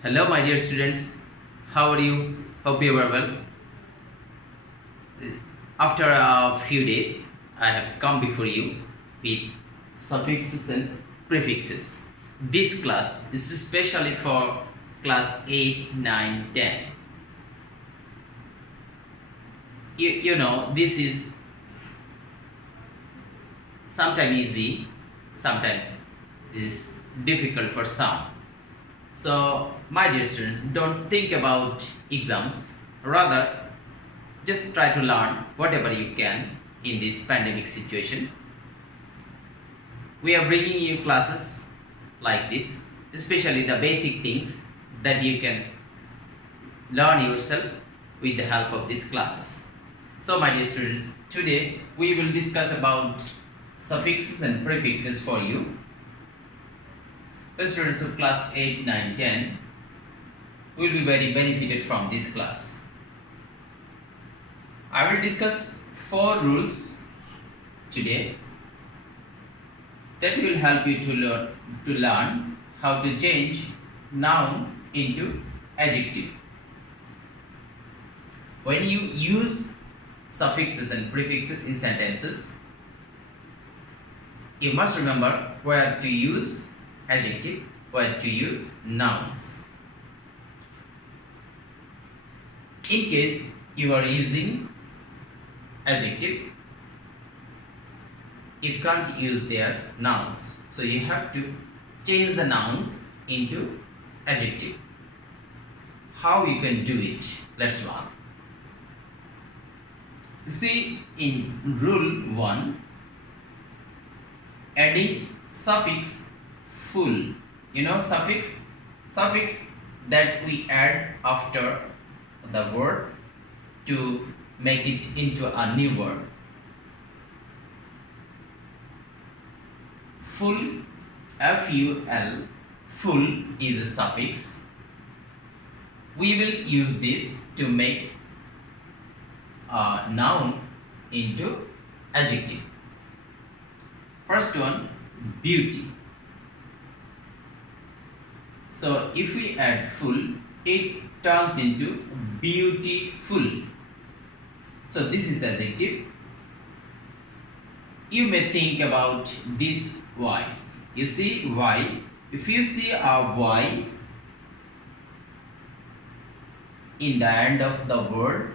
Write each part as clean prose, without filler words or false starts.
Hello, my dear students. How are you? Hope you are well. After a few days, I have come before you with suffixes and prefixes. This class is especially for class 8, 9, 10. You know, this is sometimes easy, sometimes this is difficult for some. So, my dear students, don't think about exams, rather just try to learn whatever you can in this pandemic situation. We are bringing you classes like this, especially the basic things that you can learn yourself with the help of these classes. So, my dear students, today we will discuss about suffixes and prefixes for you. The students of class 8, 9, 10 will be very benefited from this class. I will discuss 4 rules today that will help you to learn how to change noun into adjective. When you use suffixes and prefixes in sentences, you must remember where to use adjective, where to use nouns. In case you are using adjective, you can't use their nouns, so you have to change the nouns into adjective. How you can do it? Let's learn. You see, in rule 1, adding suffix full. You know suffix that we add after the word to make it into a new word. Full, F-U-L, full is a suffix. We will use this to make a noun into adjective. First one, beauty. So if we add full, it turns into beautiful. So this is adjective. You may think about this Y. You see Y. If you see a Y in the end of the word,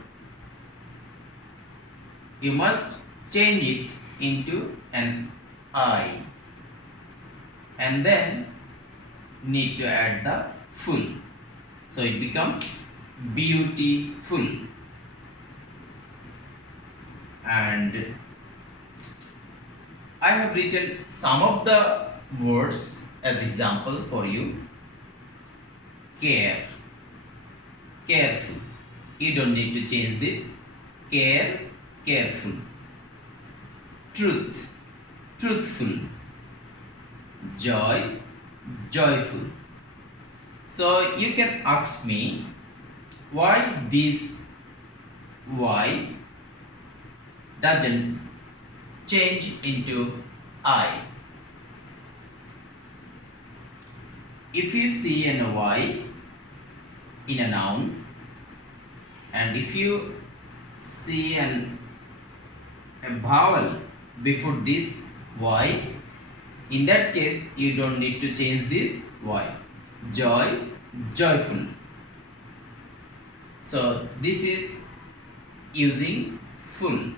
you must change it into an I, and then need to add the full, so it becomes beautiful. And I have written some of the words as example for you. Care, careful. You don't need to change the care, careful. Truth, truthful. Joy, joyful. So you can ask me why this Y doesn't change into I. If you see an Y in a noun, and if you see a vowel before this Y, in that case you don't need to change this Y. Joy, joyful. So this is using full.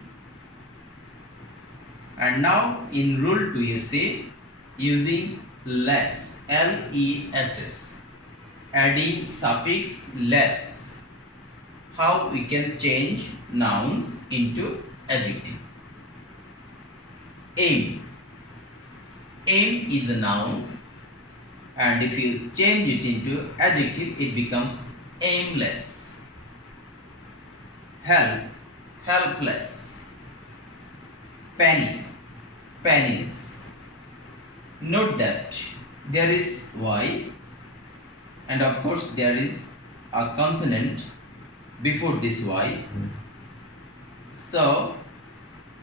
And now in rule 2 you see using less, L-E-S-S, adding suffix less. How we can change nouns into adjective. Aim. Aim is a noun, and if you change it into adjective, it becomes aimless. Help, helpless. Penny, penniless. Note that there is Y, and of course there is a consonant before this Y. So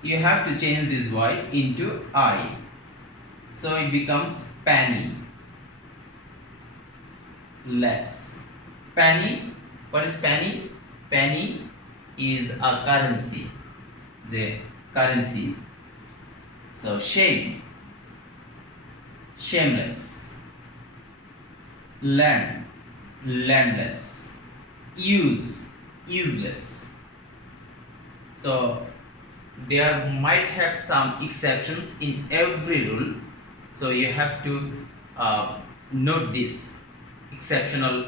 you have to change this Y into I. So it becomes penny. less. Penny, what is penny? Penny is a currency. The currency. So shame, shameless. Land, landless. Use, useless. So there might have some exceptions in every rule, so you have to note these exceptional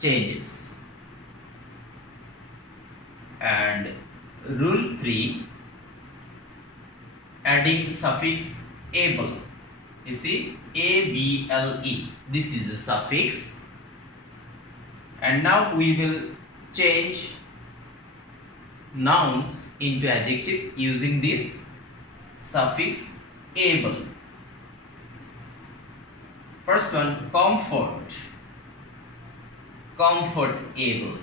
changes. And rule 3, adding suffix able. You see, able, this is a suffix, and now we will change nouns into adjective using this suffix able. First one, comfort, comfortable,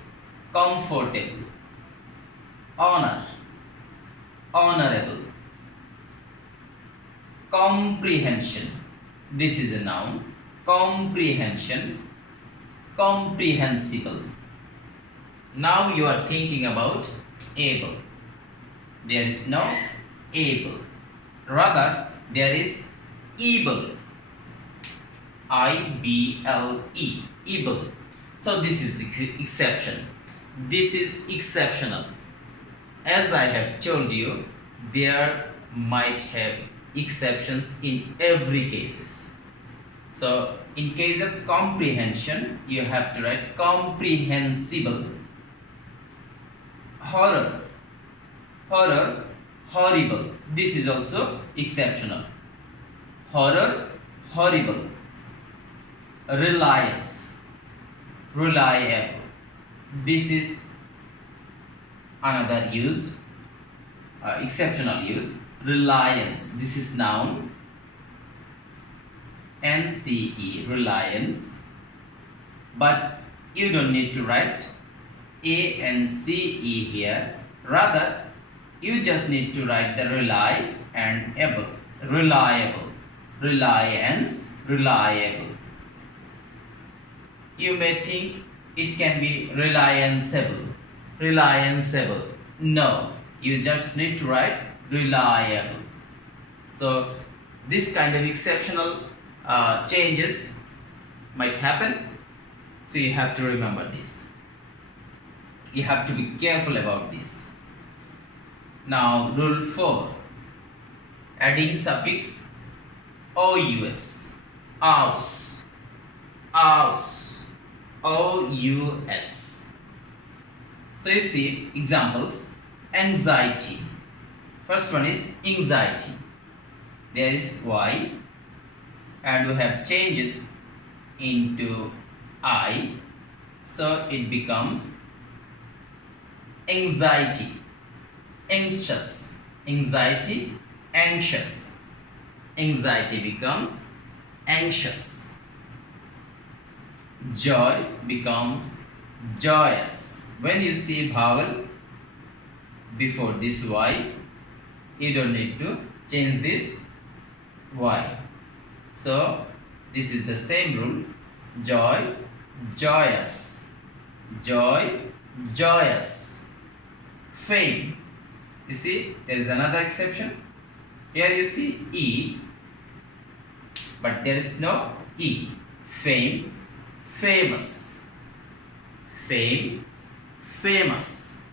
comfortable. Honor, honorable. Comprehension, this is a noun. Comprehension, comprehensible. Now you are thinking about able. There is no able, rather there is able, I-B-L-E, able. So this is exception. This is exceptional. As I have told you, there might have exceptions in every cases. So in case of comprehension, you have to write comprehensible. Horror, horror, horrible. This is also exceptional. Horror, horrible. Reliance, reliable. This is another use, exceptional use. Reliance, this is noun. NCE, reliance. But you don't need to write ANCE here. Rather, you just need to write the rely and able. Reliable, reliance, reliable. You may think it can be relianceable, relianceable. No, you just need to write reliable. So this kind of exceptional changes might happen, so you have to remember this. You have to be careful about this. Now rule 4, adding suffix ous, aus, aus, ous. So you see examples. Anxiety, first one is anxiety. There is y, and we have changes into I, so it becomes anxiety, anxious, anxiety, anxious. Anxiety becomes anxious. Joy becomes joyous. When you see vowel before this y, you don't need to change this y. So this is the same rule. Joy, joyous. Joy, joyous. Fame. You see, there is another exception. Here you see E, but there is no E. Fame, famous. Fame, famous.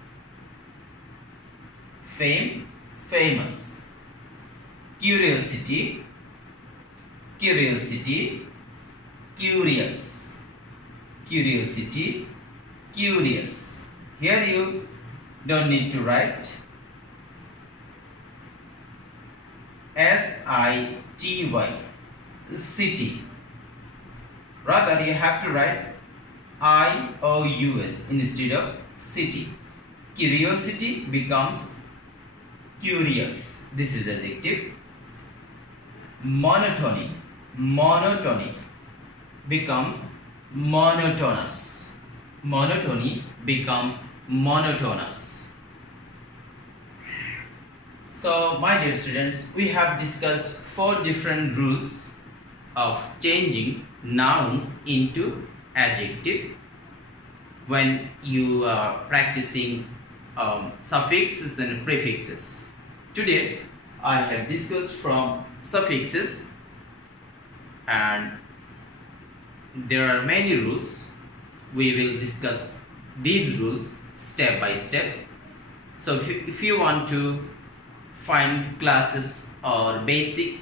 Fame, famous. Curiosity, curiosity, curious. Curiosity, curious. Here you don't need to write S-I-T-Y, city. Rather, you have to write I-O-U-S instead of city. Curiosity becomes curious. This is adjective. Monotony, monotony becomes monotonous. Monotony becomes monotonous. So my dear students, we have discussed 4 different rules of changing nouns into adjective when you are practicing suffixes and prefixes. Today I have discussed from suffixes, and there are many rules. We will discuss these rules step by step. So if you want to find classes or basic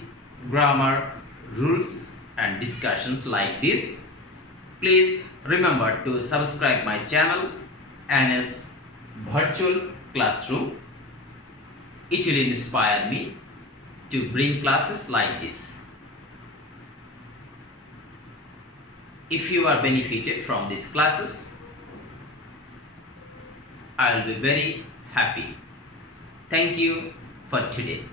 grammar rules and discussions like this, please remember to subscribe my channel NS Virtual Classroom. It will inspire me to bring classes like this. If you are benefited from these classes, I will be very happy. Thank you for today.